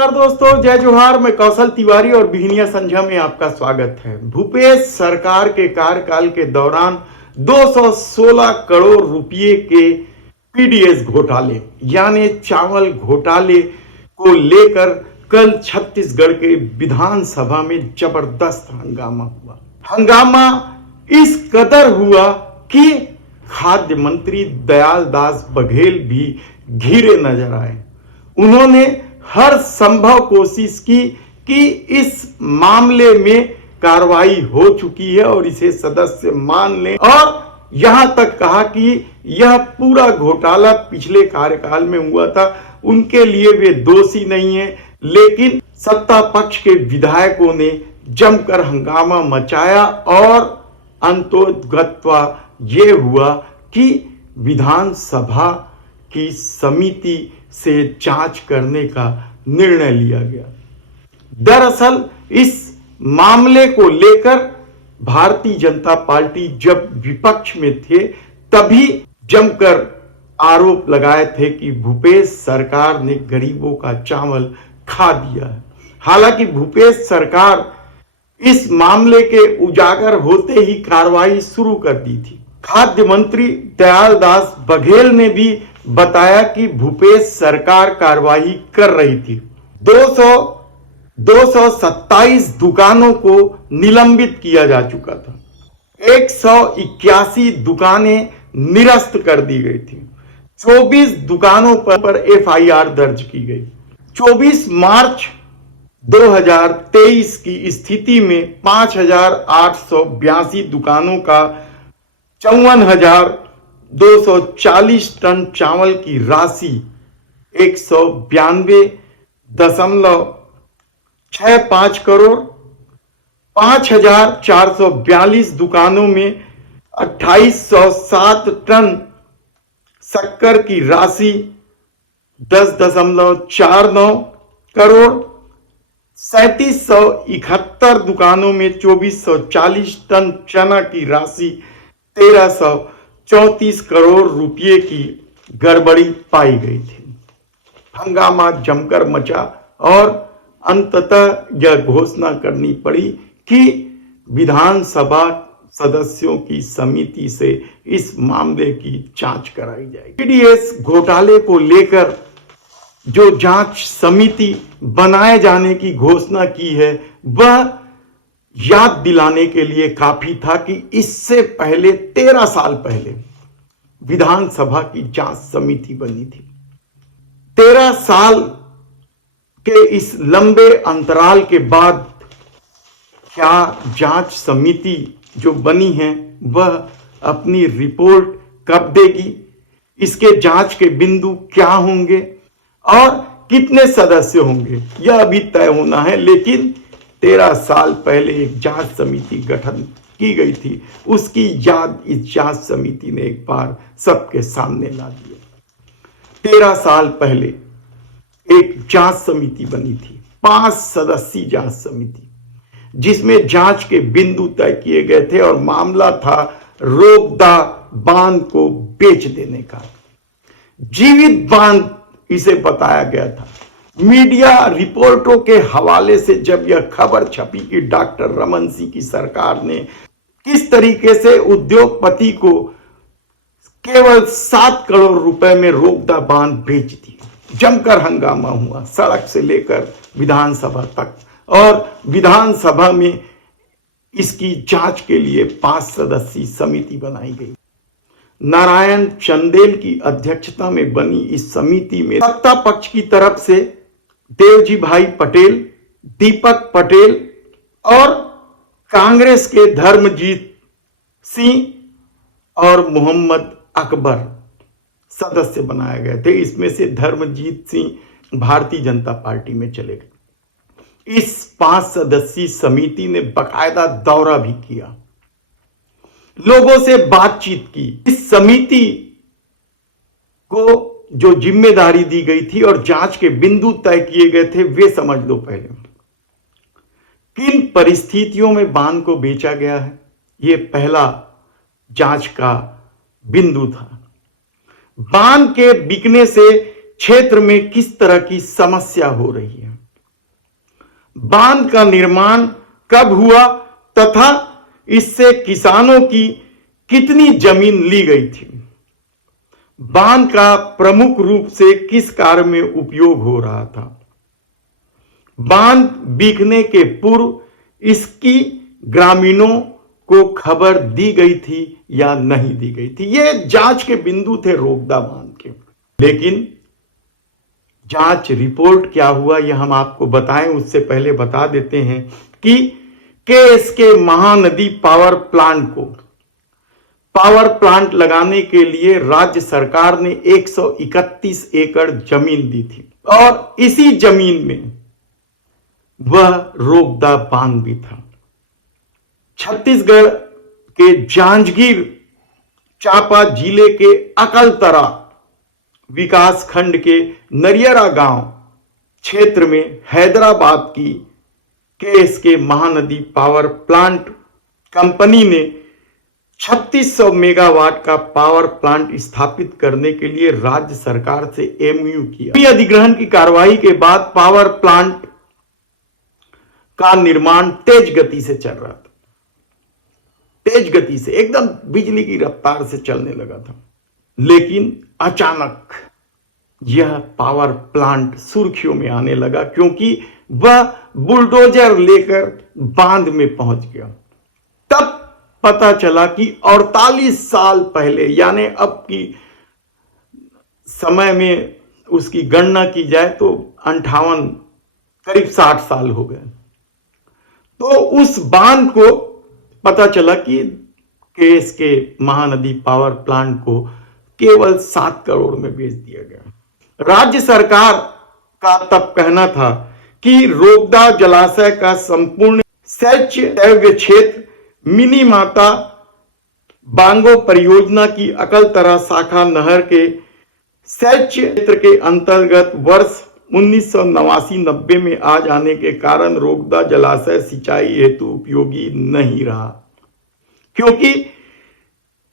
नमस्कार दोस्तों, जय जोहार। मैं कौशल तिवारी और बिहनिया संझा में आपका स्वागत है। भूपेश सरकार के कार्यकाल के दौरान 216 करोड़ रुपए के पीडीएस घोटाले यानी चावल घोटाले को लेकर कल छत्तीसगढ़ के विधानसभा में जबरदस्त हंगामा हुआ। हंगामा इस कदर हुआ कि खाद्य मंत्री दयालदास बघेल भी घिरे नजर आए। उन्होंने हर संभव कोशिश की कि इस मामले में कार्रवाई हो चुकी है और इसे सदस्य मान लें, और यहां तक कहा कि यह पूरा घोटाला पिछले कार्यकाल में हुआ था, उनके लिए वे दोषी नहीं है। लेकिन सत्ता पक्ष के विधायकों ने जमकर हंगामा मचाया और अंतोगत्वा ये हुआ कि विधानसभा की समिति से जांच करने का निर्णय लिया गया। दरअसल इस मामले को लेकर भारतीय जनता पार्टी जब विपक्ष में थे तभी जमकर आरोप लगाए थे कि भूपेश सरकार ने गरीबों का चावल खा दिया है। हालांकि भूपेश सरकार इस मामले के उजागर होते ही कार्रवाई शुरू कर दी थी। खाद्य मंत्री दयालदास बघेल ने भी बताया कि भूपेश सरकार कार्रवाई कर रही थी। 227 दुकानों को निलंबित किया जा चुका था। 181 दुकानें निरस्त कर दी गई थी। 24 दुकानों पर एफआईआर दर्ज की गई। 24 मार्च 2023 की स्थिति में 5,882 दुकानों का 54,240 टन चावल की राशि 192.65 करोड़, 5,442 दुकानों में 2,807 टन शक्कर की राशि 10.49 करोड़, 3,771 दुकानों में 2,440 टन चना की राशि 1,334 करोड़ रुपए की गड़बड़ी पाई गई थी। हंगामा जमकर मचा और अंततः यह घोषणा करनी पड़ी कि विधानसभा सदस्यों की समिति से इस मामले की जांच कराई जाएगी। पीडीएस घोटाले को लेकर जो जांच समिति बनाए जाने की घोषणा की है, वह याद दिलाने के लिए काफी था कि इससे पहले 13 साल पहले विधानसभा की जांच समिति बनी थी। 13 साल के इस लंबे अंतराल के बाद क्या जांच समिति जो बनी है वह अपनी रिपोर्ट कब देगी, इसके जांच के बिंदु क्या होंगे और कितने सदस्य होंगे, यह अभी तय होना है। लेकिन 13 साल पहले एक जांच समिति गठन की गई थी, उसकी याद इस जांच समिति ने एक बार सबके सामने ला दिया। 13 साल पहले एक जांच समिति बनी थी, 5 सदस्यीय जांच समिति, जिसमें जांच के बिंदु तय किए गए थे और मामला था रोकदा बांध को बेच देने का। जीवित बांध इसे बताया गया था। मीडिया रिपोर्टों के हवाले से जब यह खबर छपी कि डॉक्टर रमन सिंह की सरकार ने किस तरीके से उद्योगपति को केवल 7 करोड़ रुपए में रोकदा बांध बेच दी, जमकर हंगामा हुआ सड़क से लेकर विधानसभा तक, और विधानसभा में इसकी जांच के लिए 5 सदस्यीय समिति बनाई गई। नारायण चंदेल की अध्यक्षता में बनी इस समिति में सत्ता पक्ष की तरफ से देवजी भाई पटेल, दीपक पटेल और कांग्रेस के धर्मजीत सिंह और मोहम्मद अकबर सदस्य बनाए गए थे। इसमें से धर्मजीत सिंह भारतीय जनता पार्टी में चले गए। इस 5 सदस्यीय समिति ने बाकायदा दौरा भी किया, लोगों से बातचीत की। इस समिति को जो जिम्मेदारी दी गई थी और जांच के बिंदु तय किए गए थे वे समझ लो। पहले किन परिस्थितियों में बांध को बेचा गया है, यह पहला जांच का बिंदु था। बांध के बिकने से क्षेत्र में किस तरह की समस्या हो रही है, बांध का निर्माण कब हुआ तथा इससे किसानों की कितनी जमीन ली गई थी। बांध का प्रमुख रूप से किस कार्य में उपयोग हो रहा था। बांध बिकने के पूर्व इसकी ग्रामीणों को खबर दी गई थी या नहीं दी गई थी। ये जांच के बिंदु थे रोगदा बांध के। लेकिन जांच रिपोर्ट क्या हुआ यह हम आपको बताएं उससे पहले बता देते हैं कि केएसके महानदी पावर प्लांट लगाने के लिए राज्य सरकार ने 131 एकड़ जमीन दी थी और इसी जमीन में वह रोगदा बांध भी था। छत्तीसगढ़ के जांजगीर चांपा जिले के अकलतरा विकास खंड के नरियरा गांव क्षेत्र में हैदराबाद की KSK Mahanadi power plant company ने 3600 मेगावाट का पावर प्लांट स्थापित करने के लिए राज्य सरकार से एमओयू किया। अधिग्रहण की कार्रवाई के बाद पावर प्लांट का निर्माण तेज गति से चल रहा था। तेज गति से एकदम बिजली की रफ्तार से चलने लगा था। लेकिन अचानक यह पावर प्लांट सुर्खियों में आने लगा क्योंकि वह बुलडोजर लेकर बांध में पहुंच गया। तब पता चला कि 48 साल पहले यानी अब की समय में उसकी गणना की जाए तो 58 करीब 60 साल हो गए। तो उस बांध को पता चला कि केएसके महानदी पावर प्लांट को केवल 7 करोड़ में बेच दिया गया। राज्य सरकार का तब कहना था कि रोगदा जलाशय का संपूर्ण सेच्य क्षेत्र मिनी माता बांगो परियोजना की अकलतरा शाखा नहर के सेच्य क्षेत्र के अंतर्गत वर्ष 1989-90 में आ जाने के कारण रोगदा जलाशय सिंचाई हेतु उपयोगी नहीं रहा, क्योंकि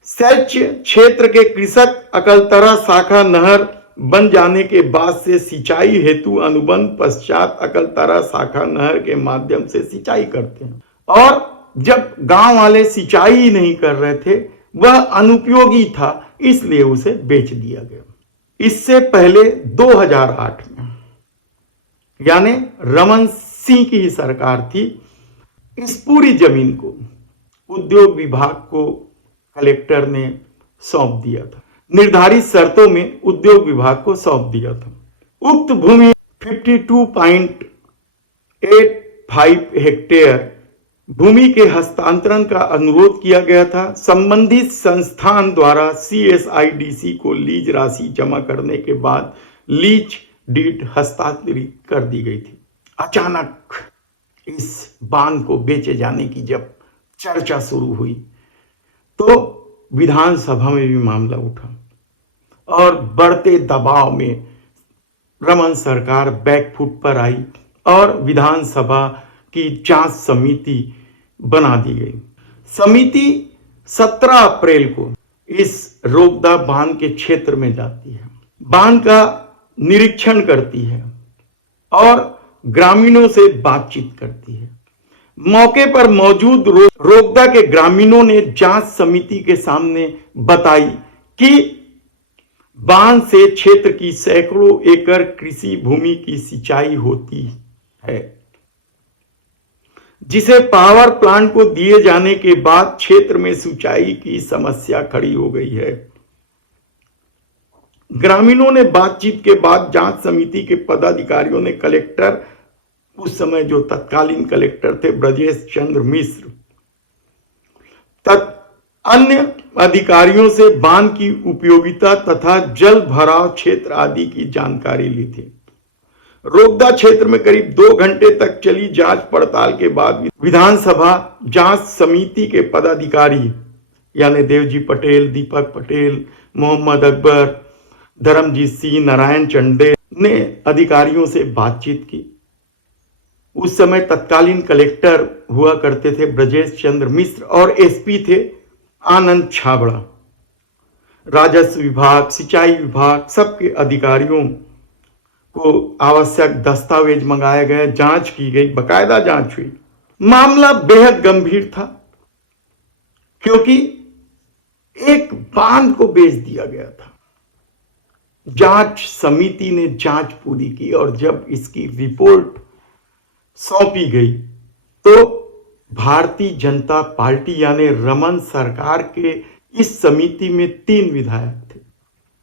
सेच्य क्षेत्र के कृषक अकलतरा शाखा नहर बन जाने के बाद से सिंचाई हेतु अनुबंध पश्चात अकलतरा शाखा नहर के माध्यम से सिंचाई करते हैं और जब गांव वाले सिंचाई ही नहीं कर रहे थे वह अनुपयोगी था, इसलिए उसे बेच दिया गया। इससे पहले 2008 में यानी रमन सिंह की ही सरकार थी, इस पूरी जमीन को उद्योग विभाग को कलेक्टर ने सौंप दिया था। निर्धारित शर्तों में उद्योग विभाग को सौंप दिया था। उक्त भूमि 52.85 हेक्टेयर भूमि के हस्तांतरण का अनुरोध किया गया था। संबंधित संस्थान द्वारा सीएसआईडीसी को लीज राशि जमा करने के बाद लीज डीड हस्तांतरित कर दी गई थी। अचानक इस बांध को बेचे जाने की जब चर्चा शुरू हुई तो विधानसभा में भी मामला उठा और बढ़ते दबाव में रमन सरकार बैकफुट पर आई और विधानसभा की जांच समिति बना दी गई। समिति 17 अप्रैल को इस रोगदा बांध के क्षेत्र में जाती है, बांध का निरीक्षण करती है और ग्रामीणों से बातचीत करती है। मौके पर मौजूद रोगदा के ग्रामीणों ने जांच समिति के सामने बताई कि बांध से क्षेत्र की सैकड़ों एकड़ कृषि भूमि की सिंचाई होती है, जिसे पावर प्लांट को दिए जाने के बाद क्षेत्र में सिंचाई की समस्या खड़ी हो गई है। ग्रामीणों ने बातचीत के बाद जांच समिति के पदाधिकारियों ने कलेक्टर, उस समय जो तत्कालीन कलेक्टर थे ब्रजेश चंद्र मिश्र, अन्य अधिकारियों से बांध की उपयोगिता तथा जल भराव क्षेत्र आदि की जानकारी ली थी। रोगदा क्षेत्र में करीब 2 घंटे तक चली जांच पड़ताल के बाद विधानसभा जांच समिति के पदाधिकारी यानी देवजी पटेल, दीपक पटेल, मोहम्मद अकबर, धर्मजीत सिंह, नारायण चंडे ने अधिकारियों से बातचीत की। उस समय तत्कालीन कलेक्टर हुआ करते थे ब्रजेश चंद्र मिश्र और एसपी थे आनंद छाबड़ा। राजस्व विभाग, सिंचाई विभाग, सबके अधिकारियों को आवश्यक दस्तावेज मंगाए गए, जांच की गई, बकायदा जांच हुई। मामला बेहद गंभीर था क्योंकि एक बांध को बेच दिया गया था। जांच समिति ने जांच पूरी की और जब इसकी रिपोर्ट सौंपी गई तो भारतीय जनता पार्टी यानी रमन सरकार के इस समिति में 3 विधायक थे।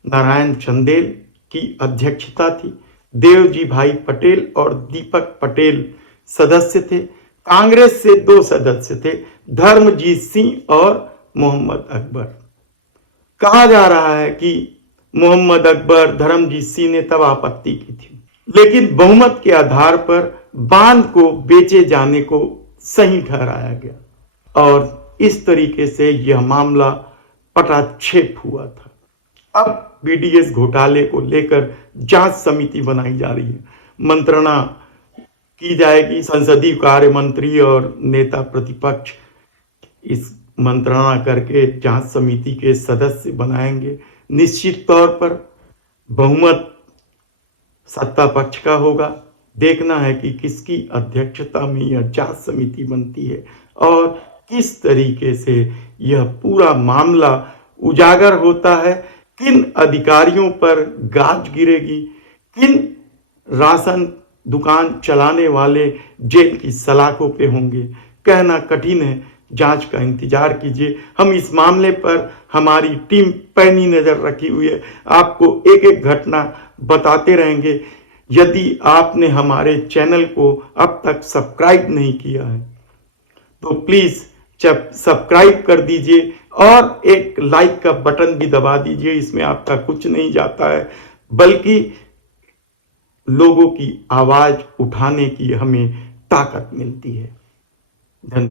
नारायण चंदेल की अध्यक्षता थी, देवजी भाई पटेल और दीपक पटेल सदस्य थे। कांग्रेस से 2 सदस्य थे, धर्मजीत सिंह और मोहम्मद अकबर। कहा जा रहा है कि मोहम्मद अकबर, धर्मजीत सिंह ने तब आपत्ति की थी, लेकिन बहुमत के आधार पर बांध को बेचे जाने को सही ठहराया गया और इस तरीके से यह मामला पटाक्षेप हुआ था। अब बीडीएस घोटाले को लेकर जांच समिति बनाई जा रही है, मंत्रणा की जाएगी। संसदीय कार्य मंत्री और नेता प्रतिपक्ष इस मंत्रणा करके जांच समिति के सदस्य बनाएंगे। निश्चित तौर पर बहुमत सत्ता पक्ष का होगा। देखना है कि किसकी अध्यक्षता में यह जांच समिति बनती है और किस तरीके से यह पूरा मामला उजागर होता है, किन अधिकारियों पर गाज गिरेगी, किन राशन दुकान चलाने वाले जेल की सलाखों पे होंगे, कहना कठिन है। जांच का इंतजार कीजिए। हम इस मामले पर हमारी टीम पैनी नजर रखी हुई है, आपको एक एक घटना बताते रहेंगे। यदि आपने हमारे चैनल को अब तक सब्सक्राइब नहीं किया है तो प्लीज सब्सक्राइब कर दीजिए और एक लाइक का बटन भी दबा दीजिए। इसमें आपका कुछ नहीं जाता है, बल्कि लोगों की आवाज उठाने की हमें ताकत मिलती है। धन्यवाद।